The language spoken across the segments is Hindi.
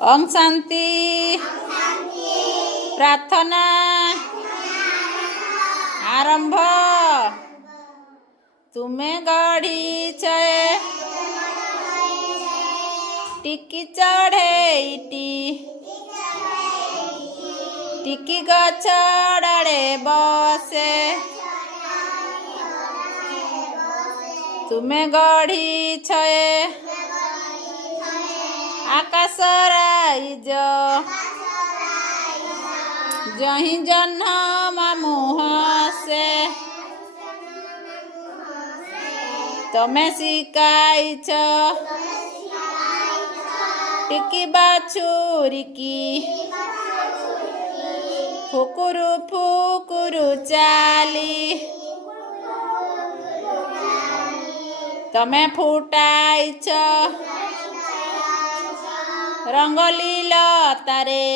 ओम शांति प्रार्थना आरंभ। तुम्हें गढ़ी छे टिकी चढ़े टिकी गछड़े बसे तुम्हें गढ़ी छे आकाश राइज जही जन्म मुह से तमें सिखाई टिकी बाछुरी की फुकुरु फुकुरु चाली तमें फुटाई रंगोली लतारे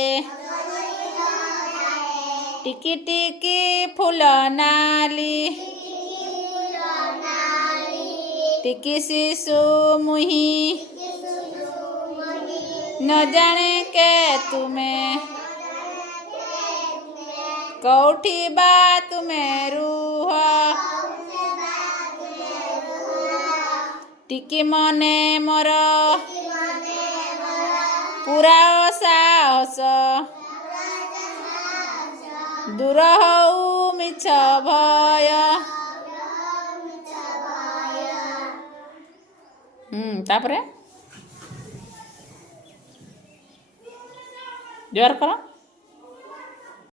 टिकी टिकी फूल नाली टिकी शिशु मुही न जाने के तुम्हें कौठी बा तुम्हें रूह टिकी मने मोर पूरा साहस दूर हऊ मिछ भय। तापरे जोर करो।